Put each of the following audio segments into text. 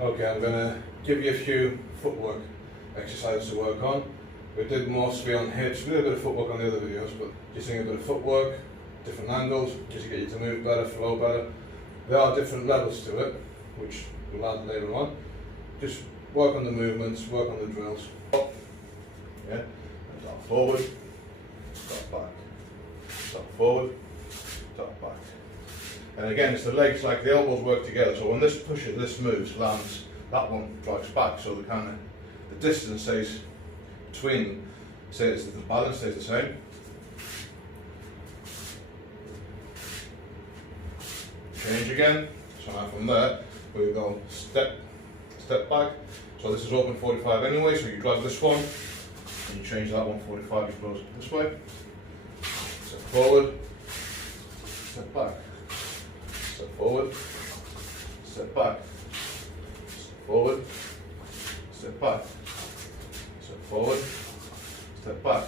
Okay, I'm going to give you a few footwork exercises to work on. We did mostly on hips, we did a bit of footwork on the other videos, but just doing a bit of footwork, different angles, just to get you to move better, flow better. There are different levels to it, which we'll add later on. Just work on the movements, work on the drills. Yeah, and start forward, start back, start forward, start back. And again, it's the legs, like the elbows work together. So when this pushes, this moves, lands, that one drives back. So the distance stays between them, the balance stays the same. Change again. So now from there, we go step back. So this is open 45 anyway, so you grab this one, and you change that one 45, you close it this way. Step forward, step back. Step forward, step back, step forward, step back, step forward, step back,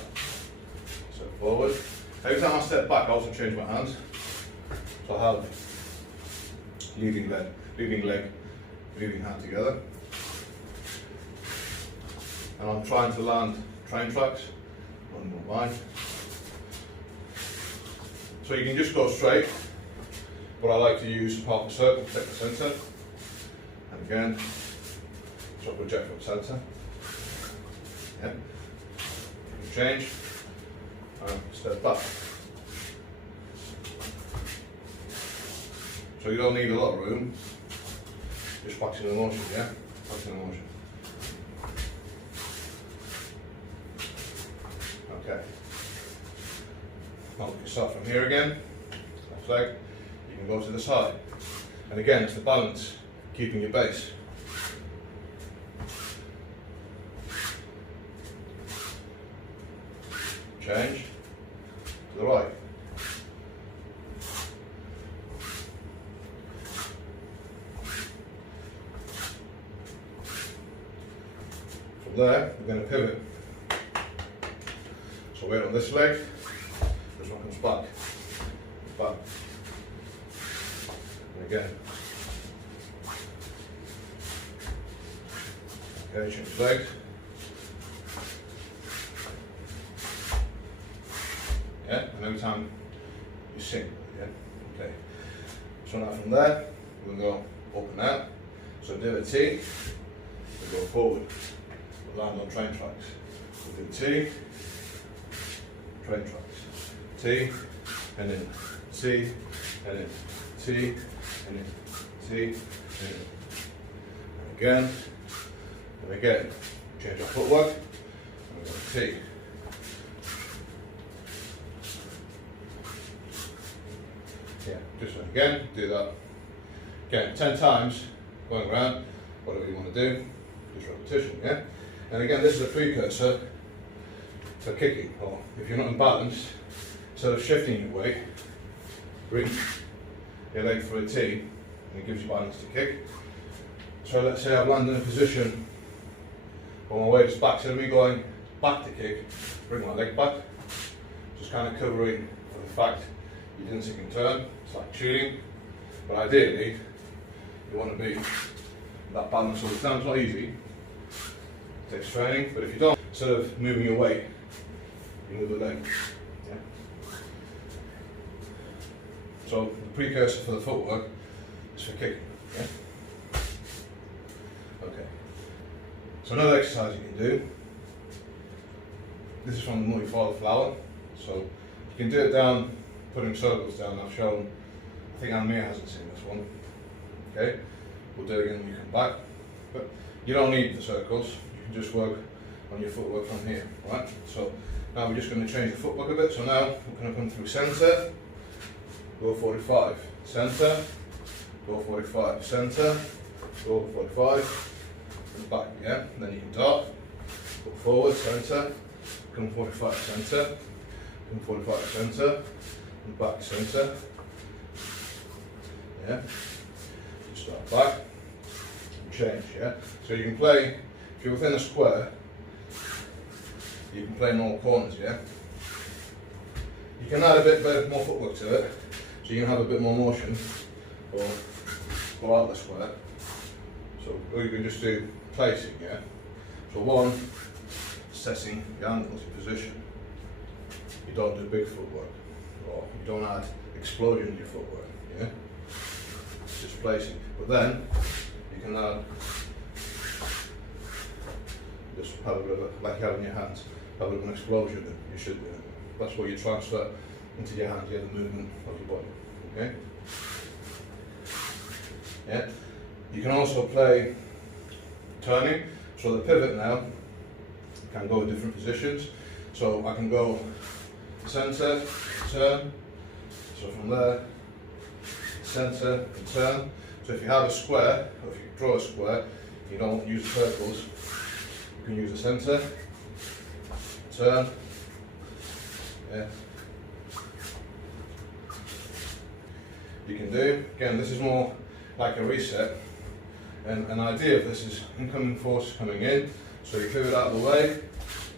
step forward. Every time I step back, I also change my hands. So I have leading leg, moving hand together. And I'm trying to land train tracks, one more line. So you can just go straight. But I like to use half a circle to take the centre, and again, so project from centre. Yeah. Change, and step back. So you don't need a lot of room, just practicing the motion, yeah? Practicing the motion. Okay. Well, you start from here again, left leg. Go to the side, and again it's the balance, keeping your base. Change to the right. From there we're going to pivot. So weight on this leg, this one comes back, back. Again. Okay, change legs. Yeah, and every time you sink, yeah, okay. So now from there, we'll go up and out. So do a T, we'll go forward, we'll land on train tracks. We'll do T, train tracks. T, and then T, and then T, and then T, and then again, and again. Change our footwork, and we go T. Yeah, just again, do that. Again, 10 times, going around, whatever you want to do, just repetition, yeah? And again, this is a precursor for kicking, or if you're not in balance, instead of shifting your weight, bring your leg for a T, and it gives you balance to kick. So let's say I've landed in a position where my weight is back, so me going back to kick, bring my leg back, just kind of covering for the fact you didn't sink and turn. It's like tuning, but ideally you want to be that balance all the time. It's not easy, it takes training, but if you don't, instead of moving your weight, you move the leg. Yeah? So the precursor for the footwork is for kicking. Yeah? Okay. So another exercise you can do. This is from the multi-father flower. So you can do it down, putting circles down. I've shown. I think Amir hasn't seen this one. Okay. We'll do it again when you come back. But you don't need the circles. You can just work on your footwork from here. Right. So now we're just going to change the footwork a bit. So now we're going to come through centre. Go 45, centre, go 45, centre, go 45, and back, yeah? And then you can dart, go forward, centre, come 45, centre, come 45, centre, and back, centre, yeah? You start back, and change, yeah? So you can play, if you're within a square, you can play in all corners, yeah? You can add a bit more footwork to it, so you can have a bit more motion, or go out the square. So or you can just do placing, yeah? So one, setting your ankles in position. You don't do big footwork, or you don't add explosion in your footwork, yeah? Just placing. But then, you can add, just have a bit of, like you have in your hands, have a bit of an explosion. You should, that's what you transfer into your hands, yeah, the movement of your body, okay? Yeah. You can also play turning, so the pivot now can go in different positions. So I can go centre, turn, so from there, centre and turn. So if you have a square, or if you draw a square, you don't use circles, you can use a centre, turn, yeah. You can do, again this is more like a reset, and an idea of this is incoming force coming in, so you pivot out of the way,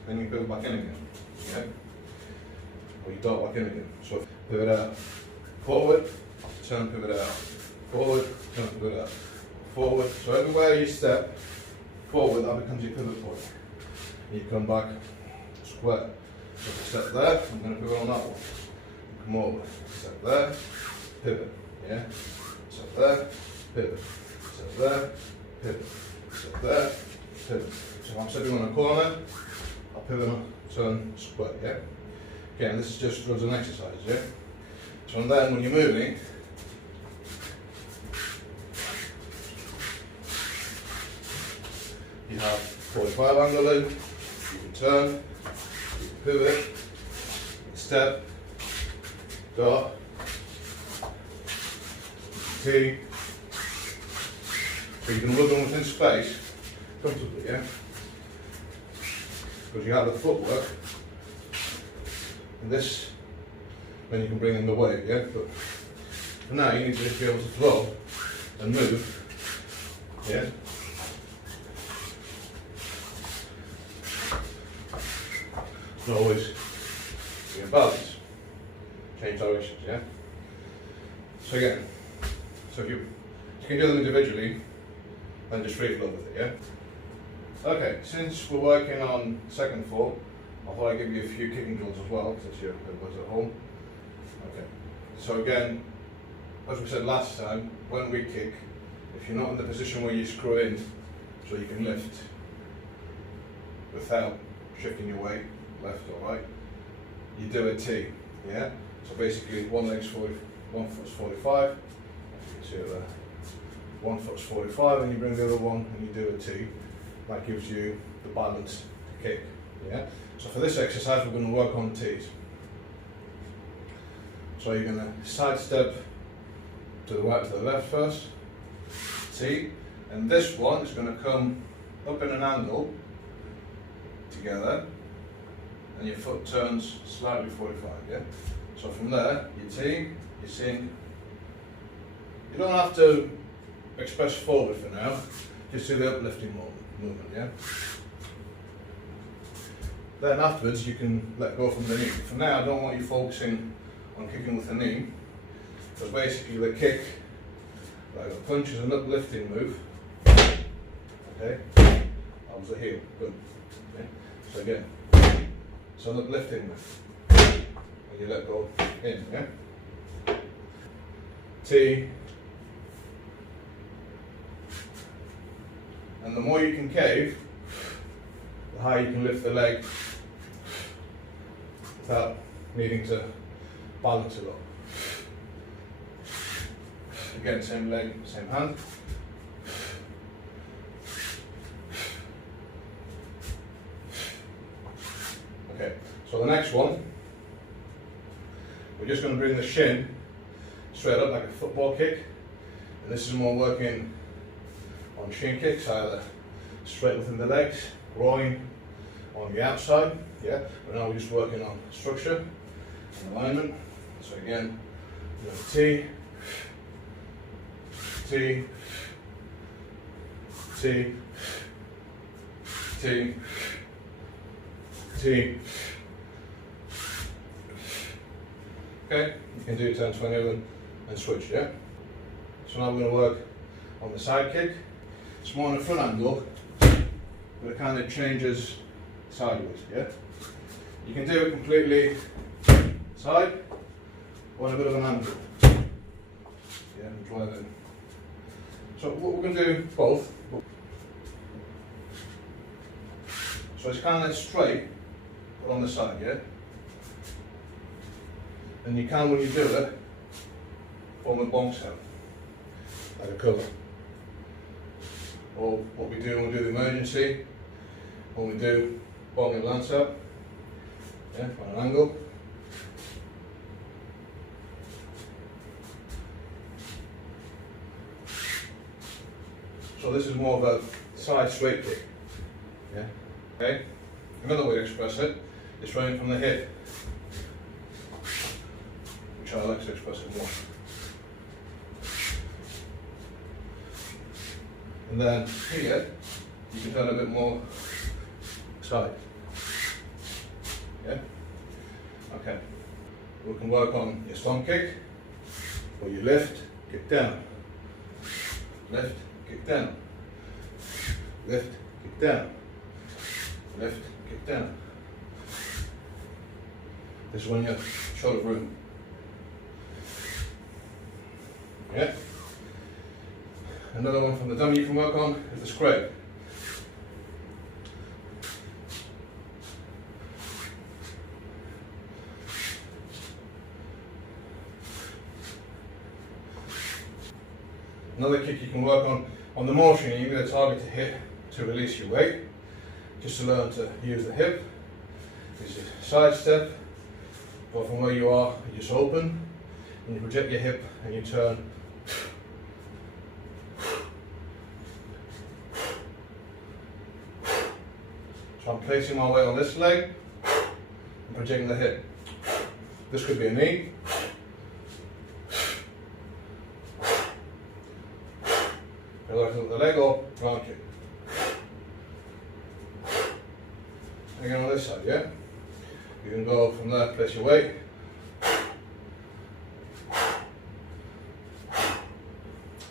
then you pivot back in again, yeah? Or you dart back in again. So pivot out, forward, turn, pivot out, forward, turn, pivot out, forward. So everywhere you step forward, that becomes your pivot point. And you come back square. So if I step there, I'm going to pivot on that one. Come over, step there, pivot, yeah? Step there, pivot, step there, pivot, step there, pivot. So if I'm stepping on a corner, I'll pivot on, turn, square, yeah? Again, this is just as an exercise, yeah? So and then when you're moving, you have 45 angle in, you can turn, you can pivot, you can step, dart, T, so you can rub them within space comfortably, yeah? Because you have the footwork, and this, then you can bring in the weight, yeah? But for now you need to just be able to flow and move, yeah? It's not always be in balance, change directions, yeah? So again, so if you can do them individually, and just free flow with it, yeah? Okay, since we're working on second form, I thought I'd give you a few kicking drills as well, since everyone's at home. Okay, so again, as we said last time, when we kick, if you're not in the position where you screw in, so you can lift without shifting your weight, left or right, you do a T, yeah? So basically, one leg's 40, one foot's 45, as you can see there. One foot's 45, and you bring the other one and you do a T. That gives you the balance to kick, yeah? So for this exercise, we're going to work on T's. So you're going to sidestep to the right, to the left first, T, and this one is going to come up in an angle together, and your foot turns slightly 45, yeah? So from there, you T, you sink. You don't have to express forward for now, just do the uplifting movement, yeah? Then afterwards you can let go from the knee. For now I don't want you focusing on kicking with the knee, because basically the kick, like a punch is an uplifting move, okay? That was the heel, good. Okay? So again, it's an uplifting move, and you let go in, yeah? T, and the more you can cave, the higher you can lift the leg without needing to balance it up. Again, same leg, same hand. Okay, so the next one, we're just going to bring the shin straight up like a football kick, and this is more working on shin kicks, either straight within the legs, groin on the outside, yeah? But now we're just working on structure and alignment. So again, you know, T, T, T, T, T. Okay, you can do 10, 20 and switch, yeah? So now we're going to work on the side kick. It's more on a front angle, but it kind of changes sideways, yeah? You can do it completely side, or on a bit of an angle. Yeah, and drive in. So what we're going to do, both. So it's kind of straight, but on the side, yeah? And you can, when you do it, form a bonk sound, like a cover. Or what we do when we do the emergency, when we do bong and lance up, yeah, on an angle. So this is more of a side straight kick, yeah? Okay. Another way to express it is running from the hip, which I like to express it more. And then here, you can turn a bit more side. Yeah? Okay. We can work on your stomp kick, or you lift, kick down. Lift, kick down. Lift, kick down. Lift, kick down. This is when you're short of room. Yeah? Another one from the dummy you can work on is the scrape. Another kick you can work on the motion, you need a target to hit to release your weight. Just to learn to use the hip. This is side step, but from where you are, you just open, and you project your hip and you turn. So I'm placing my weight on this leg and projecting the hip. This could be a knee. With the leg or round kick. Again on this side, yeah? You can go from there, place your weight.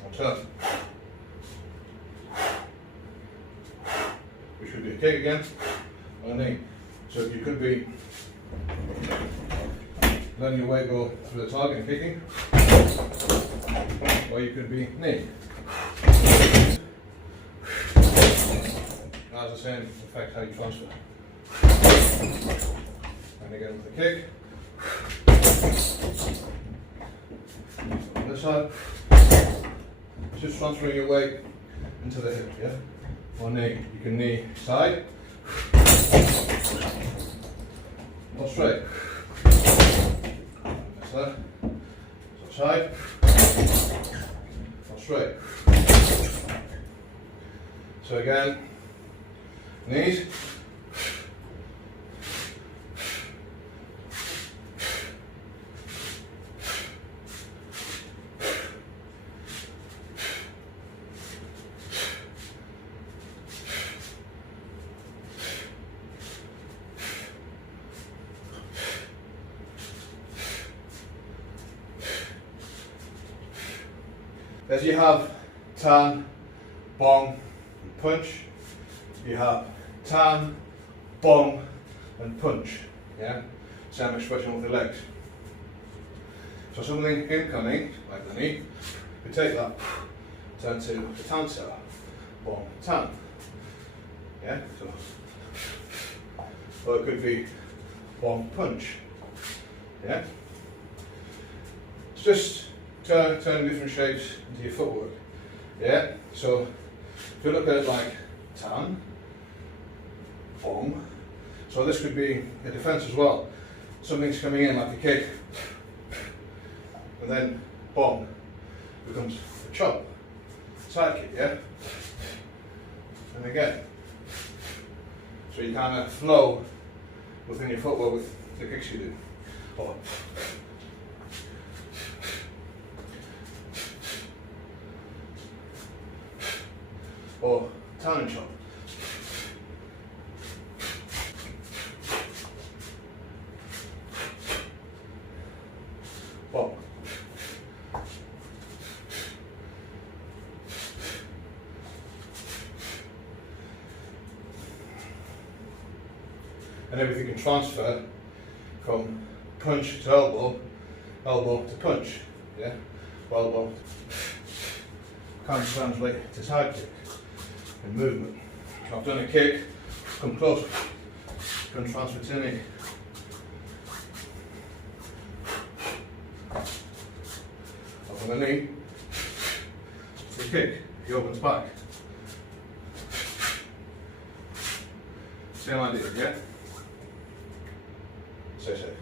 And turn. Which would be a kick again, or a knee. So you could be letting your weight go through the target and kicking, or you could be knee. As the same effect how you transfer. And again with the kick. On this side. Just transferring your weight into the hip, yeah? Or knee. You can knee side. Or straight. Side. So side. Or straight. So again, knees, as you have turn, bong, and punch. You have turn, bong, and punch. Yeah? Same expression with the legs. So something incoming, like the knee, we take that, turn to the turn tower, bong, turn. Yeah? So, or it could be bong, punch. Yeah? It's just turning different shapes into your footwork. Yeah? So if you look at it like turn, bong. So this could be a defense as well. Something's coming in like a kick, and then bong becomes a chop, side kick, yeah? And again. So you kind of flow within your footwork with the kicks you do. Or turn and chop. Bong. and everything can transfer from punch to elbow, elbow to punch, yeah? Elbow can translate to side kick in movement. I've done a kick, come closer, can transfer to knee. Up on the knee, the kick, he opens back. Same idea, yeah? Say.